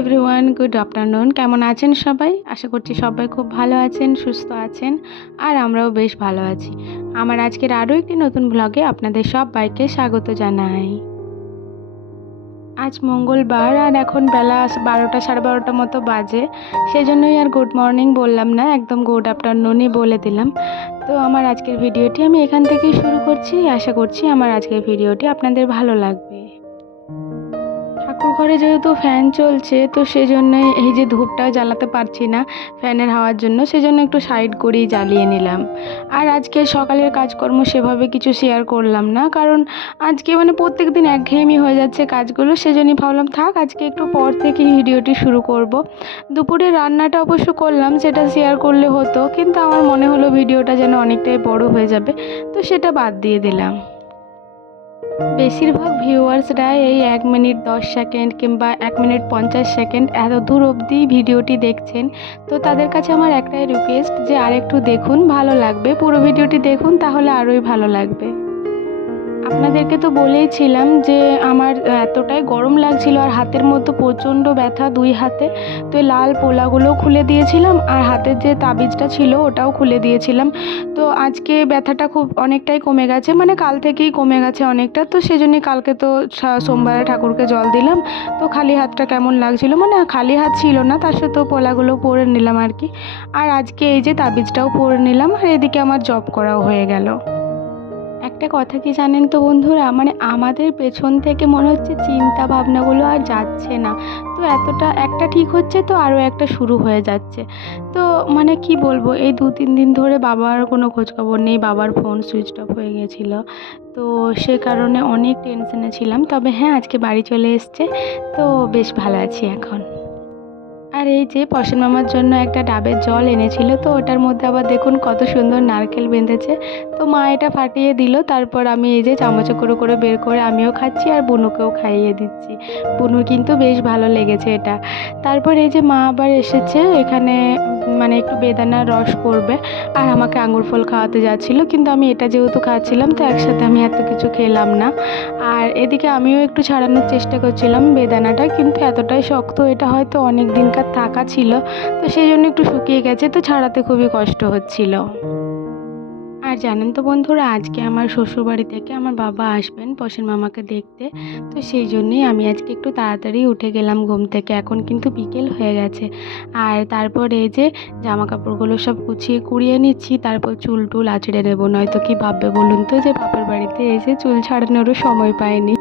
Everyone, good afternoon. কেমন আছেন সবাই? আশা করছি সবাই খুব ভালো আছেন, সুস্থ আছেন, আর আমরাও বেশ ভালো আছি। আমার আজকের আরও একটি নতুন ব্লগে আপনাদের সবাইকে স্বাগত জানাই। আজ মঙ্গলবার আর এখন বেলা 12টা সাড়ে 12টা মতো বাজে, সেজন্যই আর গুড মর্নিং বললাম না, একদম গুড আফটারনুনই বলে দিলাম। তো আমার আজকের ভিডিওটি আমি এখান থেকেই শুরু করছি। আশা করছি আমার আজকের ভিডিওটি আপনাদের ভালো লাগবে। ঠাকুর ঘরে যেহেতু ফ্যান চলছে, তো সেজন্যই এই যে ধূপটা জ্বালাতে পারছি না ফ্যানের হাওয়ার জন্য, সেজন্য একটু সাইড করেই জ্বালিয়ে নিলাম। আর আজকে সকালের কাজকর্ম সেভাবে কিছু শেয়ার করলাম না, কারণ আজকে প্রত্যেক দিন একঘেয়েমি হয়ে যাচ্ছে কাজগুলো, সেজন্যই ভাবলাম থাক আজকে একটু পর থেকে ভিডিওটি শুরু করব। দুপুরে রান্নাটা অবশ্য করলাম, সেটা শেয়ার করলে হতো, কিন্তু আমার মনে হলো ভিডিওটা যেন অনেকটাই বড় হয়ে যাবে, তো সেটা বাদ দিয়ে দিলাম। বেশিরভাগ ভিউয়ার্সরা এই 1 মিনিট 10 সেকেন্ড কিংবা 1 মিনিট 50 সেকেন্ড এত দূর অবধি ভিডিওটি দেখছেন। তো তাদের কাছে আমার একটাই রিকোয়েস্ট যে আরেকটু দেখুন, ভালো লাগবে, পুরো ভিডিওটি দেখুন, তাহলে আরোই ভালো লাগবে। আপনাদেরকে তো বলেইছিলাম যে আমার এতটাই গরম লাগছিল আর হাতের মধ্যে প্রচণ্ড ব্যথা দুই হাতে, তো এই লাল পোলাগুলোও খুলে দিয়েছিলাম আর হাতের যে তাবিজটা ছিল ওটাও খুলে দিয়েছিলাম। তো আজকে ব্যথাটা খুব অনেকটাই কমে গেছে, কাল থেকেই কমে গেছে অনেকটা, তো সেজন্যই কালকে তো সোমবারে ঠাকুরকে জল দিলাম। তো খালি হাতটা কেমন লাগছিল, খালি হাত ছিল না, তার সাথেও পোলাগুলো পরে নিলাম আর কি। আর আজকে এই যে তাবিজটাও পরে নিলাম, আর এদিকে আমার জব করাও হয়ে গেল। একটা কথা কি জানেন তো বন্ধুরা, আমাদের পেছন থেকে মনে হচ্ছে চিন্তা ভাবনাগুলো আর যাচ্ছে না, তো এতটা একটা ঠিক হচ্ছে তো আরও একটা শুরু হয়ে যাচ্ছে। তো কি বলবো, এই 2-3 দিন ধরে বাবার কোনো খোঁজখবর নেই, বাবার ফোন সুইচ অফ হয়ে গেছিলো, তো সে কারণে অনেক টেনশনে ছিলাম। তবে হ্যাঁ, আজকে বাড়ি চলে এসছে, তো বেশ ভালো আছি এখন। আর এই যে পশন মামার জন্য একটা ডাবের জল এনেছিল, তো ওটার মধ্যে আবার দেখুন কত সুন্দর নারকেল বেঁধেছে, তো মা এটা ফাটিয়ে দিল। তারপর আমি এই যে চামচে করে করে বের করে আমিও খাচ্ছি আর বুনুকেও খাইয়ে দিচ্ছি। বুনুর কিন্তু বেশ ভালো লেগেছে এটা। তারপর এই যে মা আবার এসেছে এখানে, একটু বেদানার রস করবে আর আমাকে আঙুর ফল খাওয়াতে যাচ্ছিলো, কিন্তু আমি এটা যেহেতু খাচ্ছিলাম তো একসাথে আমি এত কিছু খেলাম না। আর এদিকে আমিও একটু ছাড়ানোর চেষ্টা করছিলাম বেদানাটা, কিন্তু এতটাই শক্ত, এটা হয়তো অনেক দিনকার থাকা ছিল, তো সেই জন্য একটু শুকিয়ে গেছে, তো ছাড়াতে খুবই কষ্ট হচ্ছিল। আর জানেন তো বন্ধুরা, আজকে আমার শ্বশুরবাড়ি থেকে আমার বাবা আসবেন পশন মামাকে দেখতে, তো সেই জন্যই আমি আজকে একটু তাড়াতাড়ি উঠে গেলাম ঘুম থেকে। এখন কিন্তু বিকেল হয়ে গেছে, আর তারপর এই যে জামা কাপড়গুলো সব গুছিয়ে কুড়িয়ে নিচ্ছি, তারপর চুল টুল আঁচড়ে নেবো, নয়তো কি ভাববে বলুন তো যে বাপের বাড়িতে এসে চুল ছাড়ানোরও সময় পাইনি।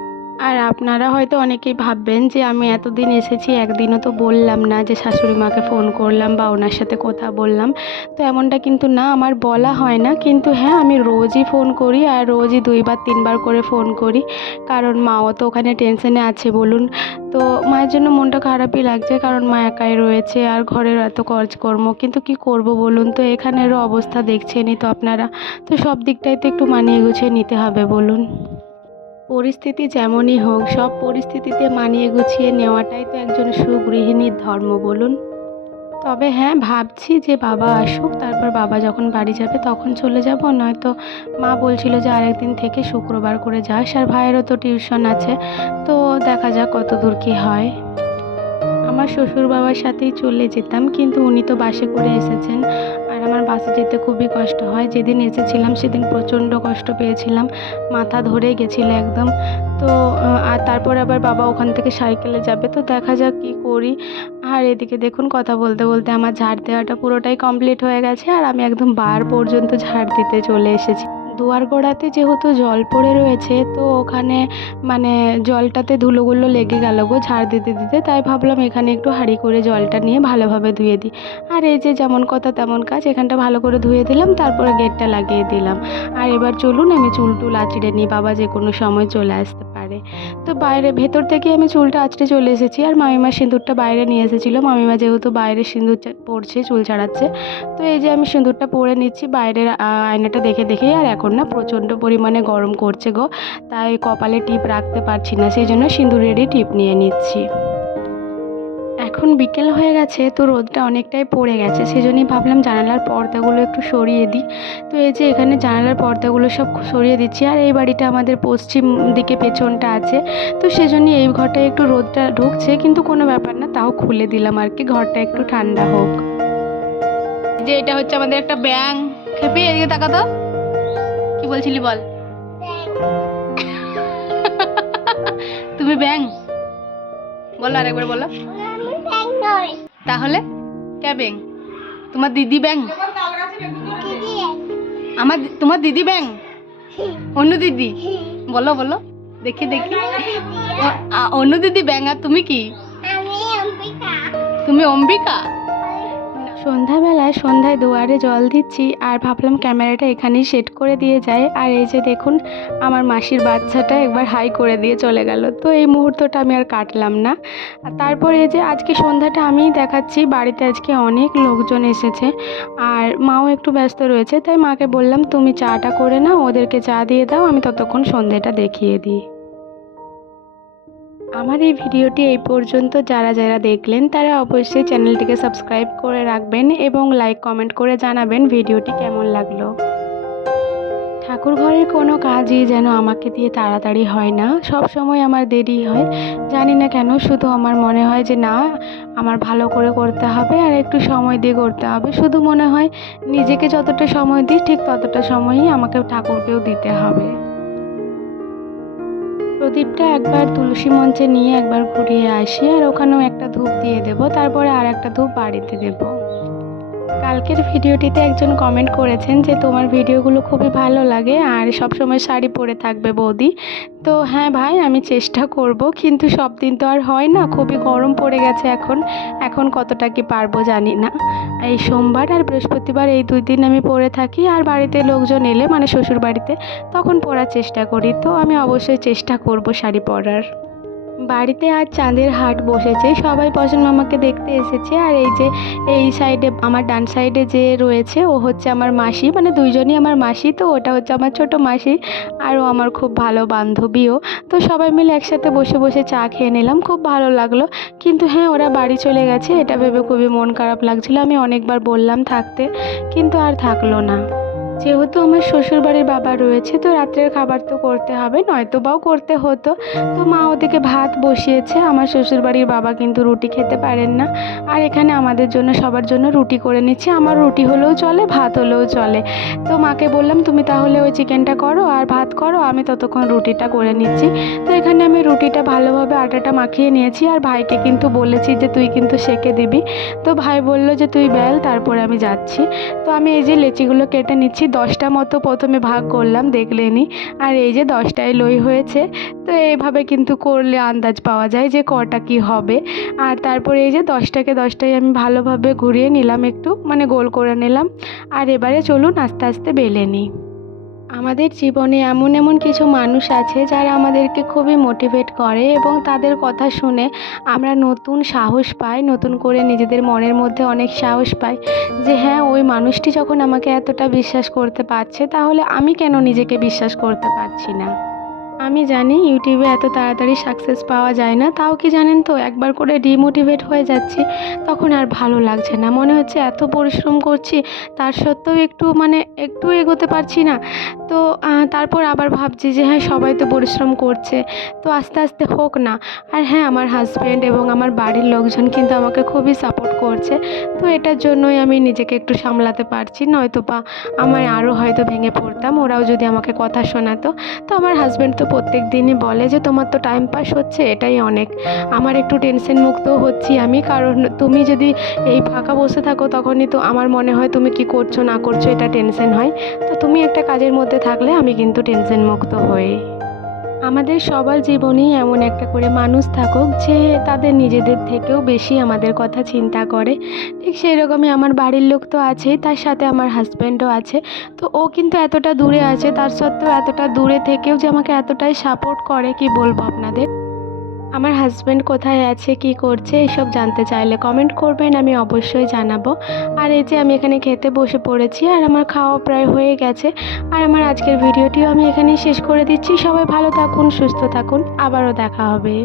আর আপনারা হয়তো অনেকেই ভাববেন যে আমি এতদিন এসেছি একদিনও তো বললাম না যে শাশুড়ি মাকে ফোন করলাম বা ওনার সাথে কথা বললাম, তো এমনটা কিন্তু না, আমার বলা হয় না, কিন্তু হ্যাঁ আমি রোজই ফোন করি আর রোজই 2বার 3বার করে ফোন করি, কারণ মাও তো ওখানে টেনশনে আছে বলুন। তো মায়ের জন্য মনটা খারাপই লাগছে, কারণ মা একাই রয়েছে আর ঘরের এত কাজকর্ম, কিন্তু কি করব বলুন, তো এখানেরও অবস্থা দেখছেনই তো আপনারা, তো সব দিকটাই তো একটু মানিয়ে গুছিয়ে নিতে হবে বলুন। পরিস্থিতি যেমনই হোক, সব পরিস্থিতিতে মানিয়ে গুছিয়ে নেওয়াটাই তো একজন সুগৃহিণীর ধর্ম বলুন। তবে হ্যাঁ, ভাবছি যে বাবা আসুক, তারপর বাবা যখন বাড়ি যাবে তখন চলে যাব, নয়তো মা বলছিল যে আরেকদিন থেকে শুক্রবার করে যাস, আর ভাইয়েরও তো টিউশন আছে, তো দেখা যাক কত দূর কী হয়। আমার শ্বশুর বাবার সাথেই চলে যেতাম, কিন্তু উনি তো বাসে করে এসেছেন, আর আমার বাসে যেতে খুবই কষ্ট হয়। যেদিন এসেছিলাম সেদিন প্রচণ্ড কষ্ট পেয়েছিলাম, মাথা ধরে গেছিলো একদম। তো আর তারপর আবার বাবা ওখান থেকে সাইকেলে যাবে, তো দেখা যাক কী করি। আর এদিকে দেখুন কথা বলতে বলতে আমার ঝাড় দেওয়াটা পুরোটাই কমপ্লিট হয়ে গেছে, আর আমি একদম বার পর্যন্ত ঝাড় দিতে চলে এসেছি। দুয়ার গোড়াতে যেহেতু জল পড়ে রয়েছে, তো ওখানে জলটাতে ধুলোগুলো লেগে গেল গো ঝাড় দিতে দিতে, তাই ভাবলাম এখানে একটু হাঁড়ি করে জলটা নিয়ে ভালোভাবে ধুয়ে দিই। আর এই যে যেমন কথা তেমন কাজ, এখানটা ভালো করে ধুয়ে দিলাম, তারপরে গেটটা লাগিয়ে দিলাম। আর এবার চলুন আমি চুল টুল আঁচড়ে নিই, বাবা যে কোনো সময় চলে আসতে পারে। তো বাইরে ভেতর থেকে আমি চুলটা আঁচড়ে চলে এসেছি, আর মামিমা সিঁদুরটা বাইরে নিয়ে এসেছিলো, মামিমা যেহেতু বাইরে সিঁদুর পড়ছে চুল ছাড়াচ্ছে, তো এই যে আমি সিঁদুরটা পরে নিচ্ছি বাইরের আয়নাটা দেখে দেখেই। আর এখন না প্রচণ্ড পরিমাণে গরম করছে গো, তাই কপালে টিপ রাখতে পারছি না, সেই জন্য সিঁদুরেরই টিপ নিয়ে নিচ্ছি। এখন বিকেল হয়ে গেছে, তো রোদটা অনেকটাই পড়ে গেছে, সেজন্যই ভাবলাম জানালার পর্দাগুলো একটু সরিয়ে দিই। তো এই যে এখানে জানালার পর্দাগুলো সব সরিয়ে দিচ্ছি। আর এই বাড়িটা আমাদের পশ্চিম দিকে পেছনটা আছে, তো সেজন্য এই ঘরটায় একটু রোদটা ঢুকছে, কিন্তু কোনো ব্যাপার না, তাও খুলে দিলাম আর কি, ঘরটা একটু ঠান্ডা হোক। যে এটা হচ্ছে আমাদের একটা ব্যাঙ। খেপি এদিকে তাকা তো, কি বলছিলি বল। তুমি ব্যাঙ বলো, আরেকবার বলো। তাহলে কে ব্যাঙ? তোমার দিদি ব্যাঙ? তোমার দিদি ব্যাঙ? অন্য দিদি? বলো বলো, দেখি দেখি। অন্য দিদি ব্যাঙ, আর তুমি কি? তুমি অম্বিকা। সন্ধ্যাবেলায় সন্ধ্যায় দুয়ারে জল দিচ্ছি, আর ভাবলাম ক্যামেরাটা এখানেই সেট করে দিয়ে যায়। আর এই যে দেখুন, আমার মাসির বাচ্চাটা একবার হাই করে দিয়ে চলে গেল। তো এই মুহূর্তটা আমি আর কাটলাম না। আর তারপরে এই যে আজকে সন্ধ্যাটা আমিই দেখাচ্ছি। বাড়িতে আজকে অনেক লোকজন এসেছে, আর মাও একটু ব্যস্ত রয়েছে, তাই মাকে বললাম তুমি চাটা করে নাও, ওদেরকে চা দিয়ে দাও, আমি ততক্ষণ সন্ধ্যাটা দেখিয়ে দিই। আমার এই ভিডিওটি এই পর্যন্ত যারা যারা দেখলেন তারা অবশ্যই চ্যানেলটিকে সাবস্ক্রাইব করে রাখবেন এবং লাইক কমেন্ট করে জানাবেন ভিডিওটি কেমন লাগলো। ঠাকুর ঘরের কোনো কাজই যেন আমাকে দিয়ে তাড়াতাড়ি হয় না, সব সময় আমার দেরি হয়। জানি না কেন, শুধু আমার মনে হয় যে না, আমার ভালো করে করতে হবে আর একটু সময় দিয়ে করতে হবে। শুধু মনে হয় নিজেকে যতটা সময় দিই ঠিক ততটা সময়ই আমাকে ঠাকুরকেও দিতে হবে। প্রদীপটা একবার তুলসী মঞ্চে নিয়ে একবার ঘুরিয়ে আসি, আর ওখানেও একটা ধূপ দিয়ে দেব, তারপরে আর একটা ধূপ বাড়িতে দেব। কালকের ভিডিওটিতে একজন কমেন্ট করেছেন যে তোমার ভিডিওগুলো খুবই ভালো লাগে আর সব সময় শাড়ি পরে থাকবে বৌদি। তো হ্যাঁ ভাই, আমি চেষ্টা করব, কিন্তু সব দিন তো আর হয় না, খুবই গরম পড়ে গেছে এখন কতটা কি পারবো জানি না। এই সোমবার আর বৃহস্পতিবার এই 2 দিন আমি পরে থাকি, আর বাড়িতে লোকজন এলে মানে শ্বশুর বাড়িতে তখন পরার চেষ্টা করি। তো আমি অবশ্যই চেষ্টা করব শাড়ি পরার। বাড়িতে আজ চাঁদের হাট বসেছে, সবাই পছন্দ মামাকে দেখতে এসেছে। আর এই যে এই সাইডে আমার ডান সাইডে যে রয়েছে ও হচ্ছে আমার মাসি, মানে দুইজনই আমার মাসি। তো ওটা হচ্ছে আমার ছোট মাসি, আর ও আমার খুব ভালো বান্ধবীও। তো সবাই মিলে একসাথে বসে বসে চা খেয়ে নিলাম, খুব ভালো লাগলো। কিন্তু হ্যাঁ, ওরা বাড়ি চলে গেছে, এটা ভেবে খুবই মন খারাপ লাগছিল। আমি অনেকবার বললাম থাকতে, কিন্তু আর থাকলো না। যেহেতু আমার শ্বশুরবাড়ির বাবা রয়েছে, তো রাত্রের খাবার তো করতে হবে, নয়তো বাও করতে হতো। তো মা ওদিকে ভাত বসিয়েছে। আমার শ্বশুরবাড়ির বাবা কিন্তু রুটি খেতে পারেন না, আর এখানে আমাদের জন্য সবার জন্য রুটি করে নিচ্ছি। আমার রুটি হলেও চলে, ভাত হলেও চলে। তো মাকে বললাম তুমি তাহলে ওই চিকেনটা করো আর ভাত করো, আমি ততক্ষণ রুটিটা করে নিচ্ছি। তো এখানে আমি রুটিটা ভালোভাবে আটাটা মাখিয়ে নিয়েছি, আর ভাইকে কিন্তু বলেছি যে তুই কিন্তু সেঁকে দিবি। তো ভাই বলল যে তুই বেল, তারপরে আমি যাচ্ছি। তো আমি এই যে লেচিগুলো কেটে নিচ্ছি, 10টা মতো প্রথমে ভাগ করলাম, দেখলেনি। আর এই যে 10টাই লই হয়েছে। তো এইভাবে কিন্তু করলে আন্দাজ পাওয়া যায় যে কটা কি হবে। আর তারপরে এই যে 10টাকে 10টাই আমি ভালোভাবে ঘুরিয়ে নিলাম, একটু মানে গোল করে নিলাম। আর এবারে চলুন আস্তে আস্তে বেলে নিই। আমাদের জীবনে এমন এমন কিছু মানুষ আছে যারা আমাদেরকে খুবই মোটিভেট করে, এবং তাদের কথা শুনে আমরা নতুন সাহস পাই, নতুন করে নিজেদের মনের মধ্যে অনেক সাহস পাই যে হ্যাঁ, ওই মানুষটি যখন আমাকে এতটা বিশ্বাস করতে পারছে, তাহলে আমি কেন নিজেকে বিশ্বাস করতে পারছি না। আমি জানি ইউটিউবে এত তাড়াতাড়ি সাকসেস পাওয়া যায় না, তাও কি জানেন তো, একবার করে ডিমোটিভেট হয়ে যাচ্ছি, তখন আর ভালো লাগছে না। মনে হচ্ছে এত পরিশ্রম করছি, তার সত্ত্বেও একটু এগোতে পারছি না। তো তারপর আবার ভাবছি যে হ্যাঁ, সবাই তো পরিশ্রম করছে, তো আস্তে আস্তে হোক না। আর হ্যাঁ, আমার হাজব্যান্ড এবং আমার বাড়ির লোকজন কিন্তু আমাকে খুবই সাপোর্ট করছে। তো এটার জন্যই আমি নিজেকে একটু সামলাতে পারছি, নয়তো বা আমার আরও হয়তো ভেঙে পড়তাম, ওরাও যদি আমাকে কথা শোনাতো। তো আমার হাজব্যান্ড তো প্রত্যেক দিনই বলে যে তোমার তো টাইম পাস হচ্ছে, এটাই অনেক। আমার একটু টেনশন মুক্তও হচ্ছি আমি, কারণ তুমি যদি এই ফাঁকা বসে থাকো তখনই তো আমার মনে হয় তুমি কি করছো না করছো এটা টেনশন হয়। তো তুমি একটা কাজের মধ্যে থাকলে আমি কিন্তু টেনশন মুক্ত হই। আমাদের সবার জীবনেই এমন একটা করে মানুষ থাকুক যে তাদের নিজেদের থেকেও বেশি আমাদের কথা চিন্তা করে। ঠিক সেই রকমই আমার বাড়ির লোক তো আছেই, তার সাথে আমার হাজব্যান্ডও আছে। তো ও কিন্তু এতটা দূরে আছে, তার সত্ত্বেও এতটা দূরে থেকেও যে আমাকে এতটাই সাপোর্ট করে, কি বলবো আপনাদের। আমার হাজব্যান্ড কোথায় আছে, কি করছে, এসব জানতে চাইলে কমেন্ট করবেন, আমি অবশ্যই জানাবো। আর এই যে আমি এখানে খেতে বসে পড়েছি, আর আমার খাওয়া প্রায় হয়ে গেছে। আর আমার আজকের ভিডিওটিও আমি এখানেই শেষ করে দিচ্ছি। সবাই ভালো থাকুন, সুস্থ থাকুন, আবারও দেখা হবে।